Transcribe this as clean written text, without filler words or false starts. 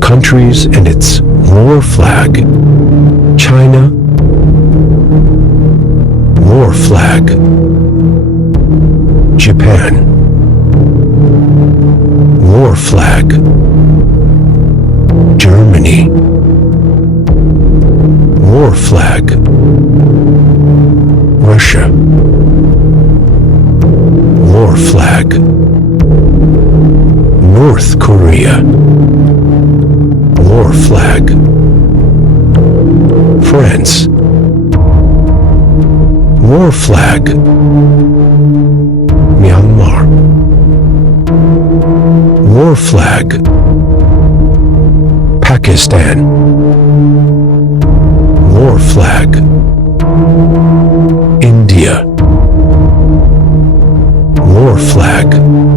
Countries and its war flag. China, war flag. Japan, war flag. Germany, war flag. Russia, war flag. North Korea, war flag. France, war flag. Myanmar, war flag. Pakistan, war flag. India, war flag.